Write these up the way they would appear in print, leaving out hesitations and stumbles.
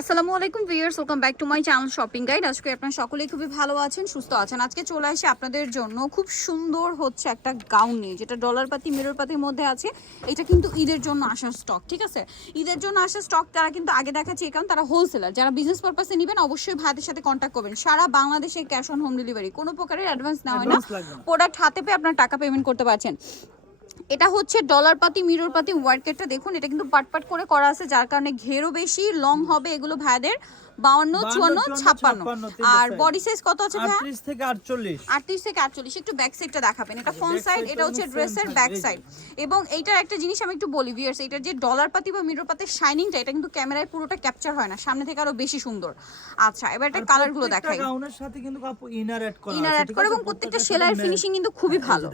আসসালামু আলাইকুম viewers, welcome back to my channel shopping guide. আজকে আপনারা সকলেই খুবই ভালো আছেন, সুস্থ আছেন। আজকে চলে আসি আপনাদের জন্য খুব সুন্দর হচ্ছে একটা গাউন নিয়ে, যেটা ডলার পাতি মিরর পাতির মধ্যে আছে। এটা কিন্তু ঈদের জন্য আসার স্টক, ঠিক আছে? ঈদের জন্য আসার স্টক তারা কিন্তু আগে দেখাচ্ছে, কারণ তারা হোলসেলার। যারা বিজনেস পারপাসে নেবেন অবশ্যই ভাইদের সাথে কন্ট্যাক্ট করবেন। সারা বাংলাদেশে ক্যাশ অন হোম ডেলিভারি, কোনো প্রকারের অ্যাডভান্স নেওয়া হয় না। প্রোডাক্ট হাতে পেয়ে আপনার টাকা পেমেন্ট করতে পারছেন। এটা হচ্ছে ডলার পাতি মিরর পাতি ওয়ার্কেটটা দেখুন, এটা কিন্তু পাট করে করা আছে, যার কারণে ঘেরও বেশি লং হবে। এগুলো ভাইদের 52, 54, 56। আর বডি সাইজ কত আছে ভাই? 38 থেকে 48। 38 থেকে 48। একটু ব্যাক সাইডটা দেখাবেন। এটা ফ্রন্ট সাইড, এটা হচ্ছে ড্রেসের ব্যাক সাইড। এবং এইটার একটা জিনিস আমি একটু বলি ভিউয়ার্স, এটা যে ডলার পাতি বা মিরর পাতির শাইনিংটা, এটা কিন্তু ক্যামেরায় পুরোটা ক্যাপচার হয় না, সামনে থেকে আরো বেশি সুন্দর। আচ্ছা, এবার একটা কালারগুলো দেখাই। গাউনের সাথে কিন্তু কাপড় ইনার অ্যাড করা আছে, ইনার অ্যাড করে, এবং প্রত্যেকটা সেলাইয়ের ফিনিশিং কিন্তু খুবই ভালো।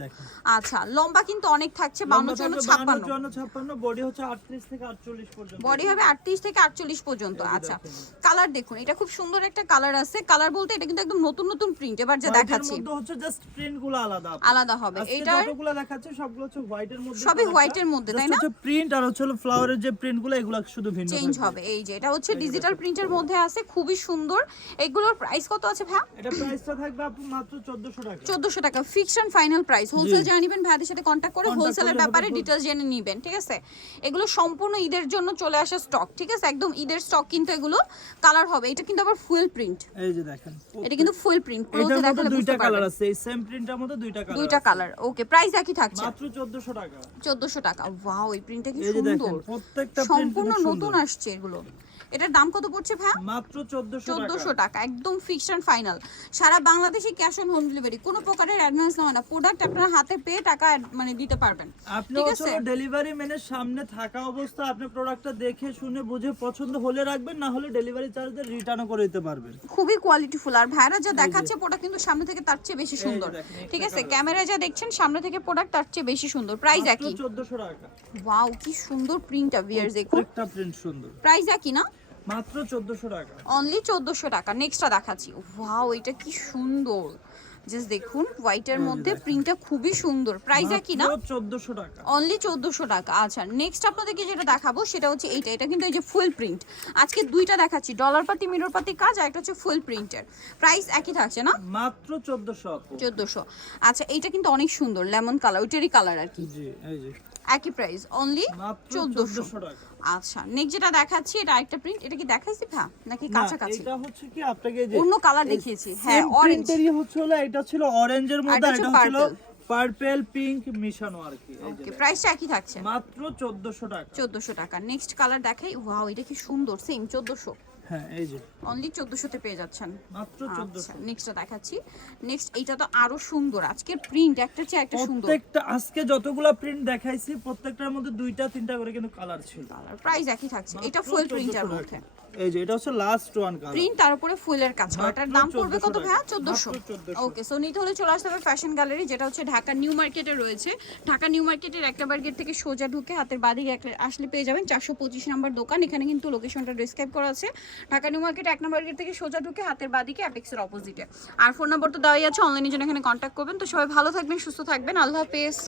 আচ্ছা, লম্বা কিন্তু অনেক থাকছে, 52, 56। বডি হচ্ছে 38 থেকে 48 পর্যন্ত। বডি হবে 38 থেকে 48 পর্যন্ত। আচ্ছা, কালার দেখুন, এটা খুব সুন্দর একটা কালার আছে। কালার বলতে এটা কিন্তু একদম নতুন নতুন প্রিন্ট। এবার যা দেখাচ্ছি এর মধ্যে হচ্ছে জাস্ট প্রিন্টগুলো আলাদা হবে। এটা যতগুলো দেখাচ্ছে সবগুলো হচ্ছে হোয়াইটের মধ্যে, সবই হোয়াইটের মধ্যে, তাই না? হচ্ছে প্রিন্ট আর হচ্ছে ফ্লাওয়ারের যে প্রিন্টগুলো, এগুলো শুধু ভিন্ন চেঞ্জ হবে। এই যে এটা হচ্ছে ডিজিটাল প্রিন্টের মধ্যে আছে, খুবই সুন্দর। এগুলোর প্রাইস কত আছে ভাই? এটা প্রাইসটা থাকবে আপু মাত্র 1400 টাকা। 1400 টাকা fixed and final price. Wholesale যারা নেবেন ভাইদের সাথে কন্টাক্ট করে হোলসেলের ব্যাপারে ডিটেইলস জেনে নেবেন, ঠিক আছে? এগুলো সম্পূর্ণ ঈদের জন্য চলে আসা স্টক, ঠিক আছে? একদম ঈদের স্টক কিন্তু এগুলো। কালার হবে, এটা কিন্তু আবার ফুল প্রিন্ট। এই যে দেখেন, এটা কিন্তু ফুল প্রিন্ট। ক্লোজে দেখালে দুইটা বুঝতে কালার পারবেন। আছে, এই সেম প্রিন্টের মধ্যে দুইটা কালার। ওকে, প্রাইস একই থাকছে মাত্র 1400 টাকা। 1400 টাকা। ওয়াও, এই প্রিন্টটা কি এই যে দেখেন, সুন্দর। প্রত্যেকটা প্রিন্ট সম্পূর্ণ নতুন আসছে এগুলো। এটার দাম কত পড়ছে ভাই? মাত্র 1400 টাকা। একদম ফিক্সড এন্ড ফাইনাল। সারা বাংলাদেশে ক্যাশ অন হোম ডেলিভারি, কোনো প্রকারের অ্যাডভান্স নয় না। প্রোডাক্ট আপনারা হাতে পেয়ে টাকা মানে দিতে পারবেন, ঠিক আছে? ডেলিভারি ম্যানের সামনে থাকা অবস্থা আপনি প্রোডাক্টটা দেখে শুনে বুঝে পছন্দ হলে রাখবেন, না হলে ডেলিভারি চার্জ দিয়ে রিটার্নও করে দিতে পারবেন। খুবই কোয়ালিটিফুল। আর ভাইরা যা দেখাচ্ছে প্রোডাক্ট কিন্তু সামনে থেকে তার চেয়ে বেশি সুন্দর, ঠিক আছে? ক্যামেরায় যা দেখছেন সামনে থেকে প্রোডাক্ট তার চেয়ে বেশি সুন্দর। প্রাইস একই, 1400 টাকা। ওয়াও, কি সুন্দর প্রিন্টটা ভিউয়ার্স, দেখুন একটা প্রিন্ট সুন্দর। প্রাইস একই না? মাত্র 1400 টাকা। অনলি 1400 টাকা। নেক্সটটা দেখাচ্ছি। ওয়াও, এটা কি সুন্দর। জাস্ট দেখুন, হোয়াইটের মধ্যে প্রিন্টটা খুবই সুন্দর। প্রাইস একই না? 1400 টাকা। অনলি 1400 টাকা। আচ্ছা, নেক্সট আপনাদেরকে যেটা দেখাবো সেটা হচ্ছে এইটা। এটা কিন্তু এই যে ফুল প্রিন্ট। আজকে দুইটা দেখাচ্ছি, ডলার পাতি মিরর পাতি কাজ, আর একটা হচ্ছে ফুল প্রিন্টের। প্রাইস একই থাকছে না? মাত্র 1400 আপু। 1400। আচ্ছা, এইটা কিন্তু অনেক সুন্দর, লেমন কালার, ওইটারই কালার আর কি। জি, এই যে একই প্রাইস, অনলি মাত্র 1400 টাকা। আচ্ছা, নেক্সট যেটা দেখাচ্ছি এটা আরেকটা প্রিন্ট। এটা কি দেখাইছি ভা নাকি কাছাকাছি? এটা হচ্ছে কি আপনাকে যে অন্য কালার দেখিয়েছি। হ্যাঁ, অরেঞ্জ। হচ্ছে হলো, এটা ছিল অরেঞ্জের মধ্যে, আর এটা ছিল পার্পল পিঙ্ক মিশানো আর কি। ওকে, প্রাইসটা একই থাকছে মাত্র 1400 টাকা। 1400 টাকা। নেক্সট কালার দেখাই। ওয়াও, এটা কি সুন্দর, সেম 1400। হ্যাঁ, এই যে অনলি 1400 তে পেয়ে যাচ্ছেন মাত্র 1400। নেক্সটটা দেখাচ্ছি। নেক্সট এইটা তো আরো সুন্দর। আজকের প্রিন্ট একটা চেয়ে একটা সুন্দর। প্রত্যেকটা আজকে যতগুলা প্রিন্ট দেখাইছি প্রত্যেকটার মধ্যে দুইটা তিনটা করে কিন্তু কালার ছিল। প্রাইস একই থাকছে। এটা ফুল প্রিন্টের মধ্যে। এই যে এটা হচ্ছে লাস্ট ওয়ান কালার প্রিন্ট, তার উপরে ফুলের কাজ করা। এটার দাম পড়বে কত ভাইয়া? 1400। ওকে, সো নিতে হলে চলে আসতে হবে ফ্যাশন গ্যালারি, যেটা হচ্ছে ঢাকা নিউ মার্কেটে রয়েছে। ঢাকা নিউ মার্কেটের 1 নম্বর গেট থেকে সোজা ঢুকে হাতের বাঁদিকে আসলে পেয়ে যাবেন 425 নম্বর দোকান। এখানে কিন্তু লোকেশনটা ডেসক্রাইব করা আছে। ঢাকা নিউ মার্কেট 1 নম্বর গেট থেকে সোজা ঢুকে হাতের বাঁদিকে অ্যাপেক্সের অপোজিটে। আর ফোন নাম্বার তো দেওয়াই আছে, অনলাইনে জন্য এখানে কন্ট্যাক্ট করবেন। তো সবাই ভালো থাকবেন, সুস্থ থাকবেন। আল্লাহ হাফেজ।